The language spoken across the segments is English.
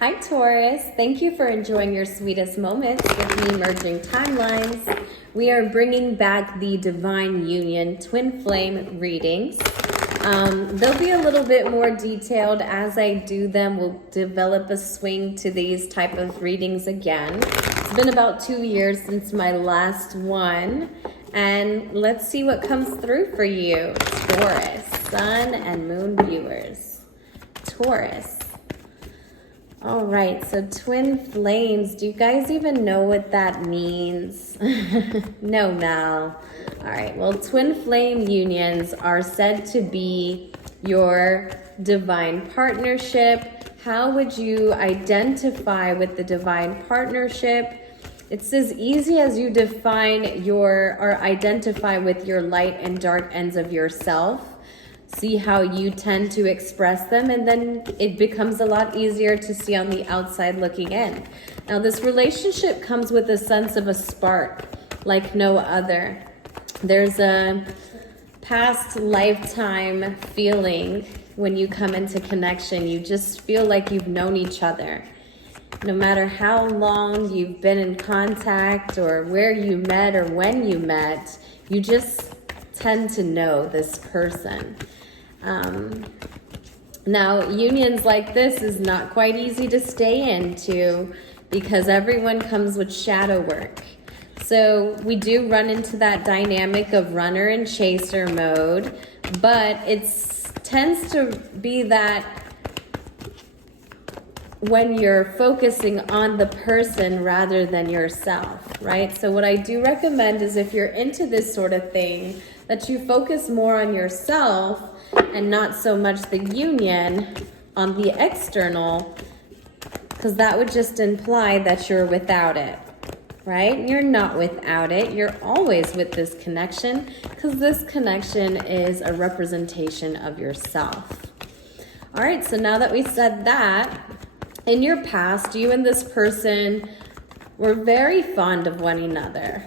Hi Taurus, thank you for enjoying your sweetest moments with me merging timelines. We are bringing back the Divine Union Twin Flame readings. They'll be a little bit more detailed as I do them. We'll develop a swing to these type of readings again. It's been about 2 years since my last one, and let's see what comes through for you, Taurus, Sun and Moon viewers. Taurus. All right, so twin flames, do you guys even know what that means? No, Mel. All right, well, twin flame unions are said to be your divine partnership. How would you identify with the divine partnership? It's as easy as you define or identify with your light and dark ends of yourself. See how you tend to express them, and then it becomes a lot easier to see on the outside looking in. Now, this relationship comes with a sense of a spark like no other. There's a past lifetime feeling when you come into connection. You just feel like you've known each other. No matter how long you've been in contact or where you met or when you met, you just tend to know this person. Now, unions like this is not quite easy to stay into because everyone comes with shadow work. So we do run into that dynamic of runner and chaser mode, but it tends to be that when you're focusing on the person rather than yourself, right? So what I do recommend is if you're into this sort of thing, that you focus more on yourself and not so much the union on the external, because that would just imply that you're without it, right? You're not without it. You're always with this connection, because this connection is a representation of yourself. All right, so now that we said that, in your past, you and this person were very fond of one another.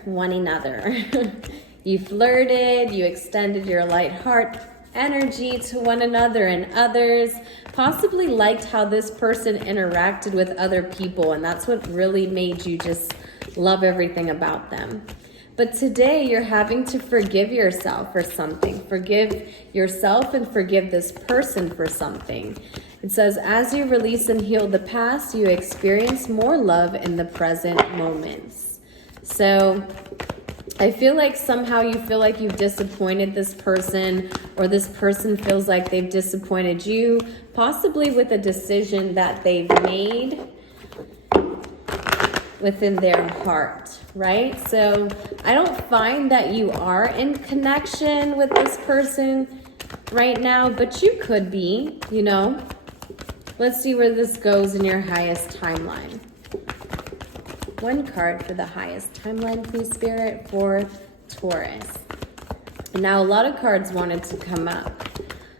You flirted, you extended your light heart energy to one another, and others possibly liked how this person interacted with other people, and that's what really made you just love everything about them. But today you're having to forgive yourself for something. Forgive yourself and forgive this person for something. It says, as you release and heal the past, you experience more love in the present moments. So I feel like somehow you feel like you've disappointed this person, or this person feels like they've disappointed you, possibly with a decision that they've made within their heart, right? So I don't find that you are in connection with this person right now, but you could be, you know. Let's see where this goes in your highest timeline. One card for the highest timeline, please, Spirit, for Taurus. Now, a lot of cards wanted to come up.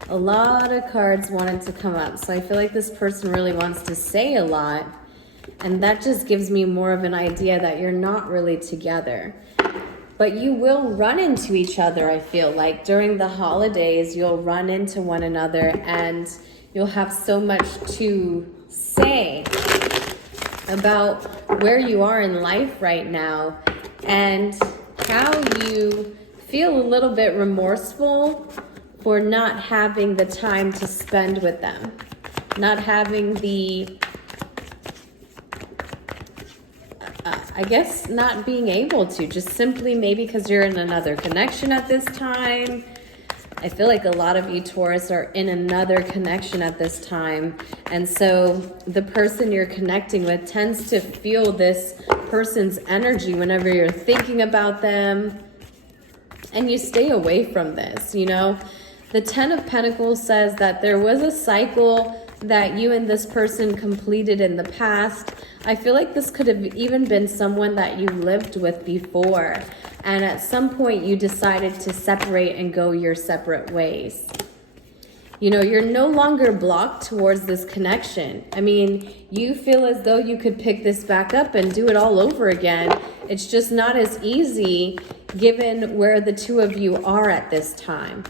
So I feel like this person really wants to say a lot, and that just gives me more of an idea that you're not really together. But you will run into each other, I feel like. During the holidays, you'll run into one another, and you'll have so much to say about where you are in life right now and how you feel a little bit remorseful for not having the time to spend with them, not having the, I guess not being able to, just simply maybe because you're in another connection at this time. I feel like a lot of you Taurus are in another connection at this time. And so the person you're connecting with tends to feel this person's energy whenever you're thinking about them. And you stay away from this, you know. The Ten of Pentacles says that there was a cycle that you and this person completed in the past. I feel like this could have even been someone that you lived with before. And at some point you decided to separate and go your separate ways. You know, you're no longer blocked towards this connection. I mean, you feel as though you could pick this back up and do it all over again. It's just not as easy given where the two of you are at this time.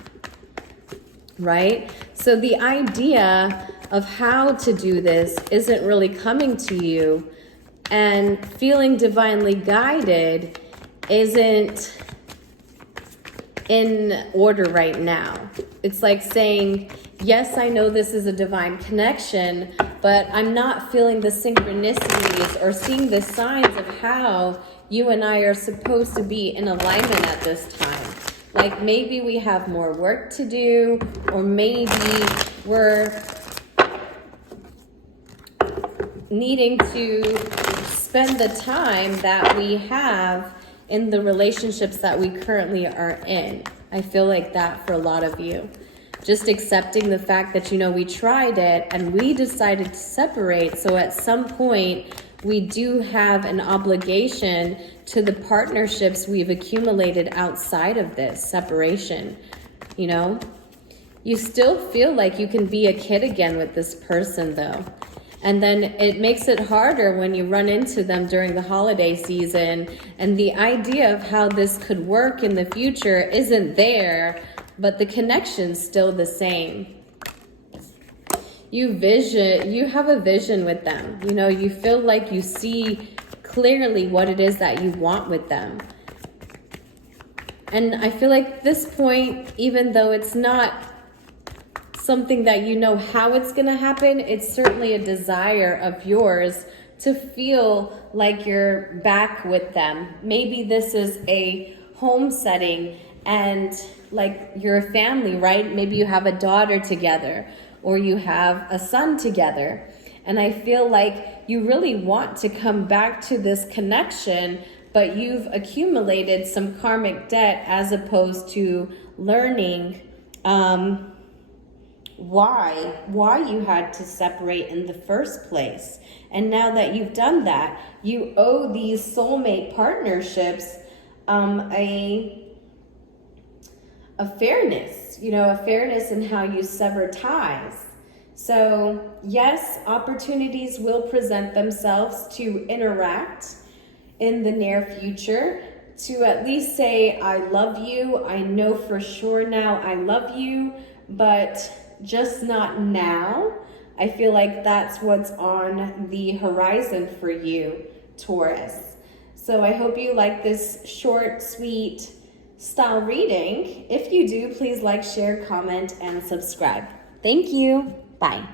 right? So the idea of how to do this isn't really coming to you, and feeling divinely guided isn't in order right now. It's like saying, yes, I know this is a divine connection, but I'm not feeling the synchronicities or seeing the signs of how you and I are supposed to be in alignment at this time. Like maybe we have more work to do, or maybe we're needing to spend the time that we have in the relationships that we currently are in. I feel like that for a lot of you. Just accepting the fact that, we tried it and we decided to separate. So at some point, we do have an obligation to the partnerships we've accumulated outside of this separation. You still feel like you can be a kid again with this person though. And then it makes it harder when you run into them during the holiday season, and the idea of how this could work in the future isn't there, but the connection's still the same. You have a vision with them. You feel like you see clearly what it is that you want with them. And I feel like this point, even though it's not something that you know how it's going to happen, it's certainly a desire of yours to feel like you're back with them. Maybe this is a home setting and like you're a family, right? Maybe you have a daughter together or you have a son together. And I feel like you really want to come back to this connection, but you've accumulated some karmic debt as opposed to learning why you had to separate in the first place. And now that you've done that, you owe these soulmate partnerships a fairness, a fairness in how you sever ties. So yes, opportunities will present themselves to interact in the near future, to at least say, I love you. I know for sure now I love you, but just not now. I feel like that's what's on the horizon for you, Taurus. So I hope you like this short, sweet style reading. If you do, please like, share, comment, and subscribe. Thank you. Bye.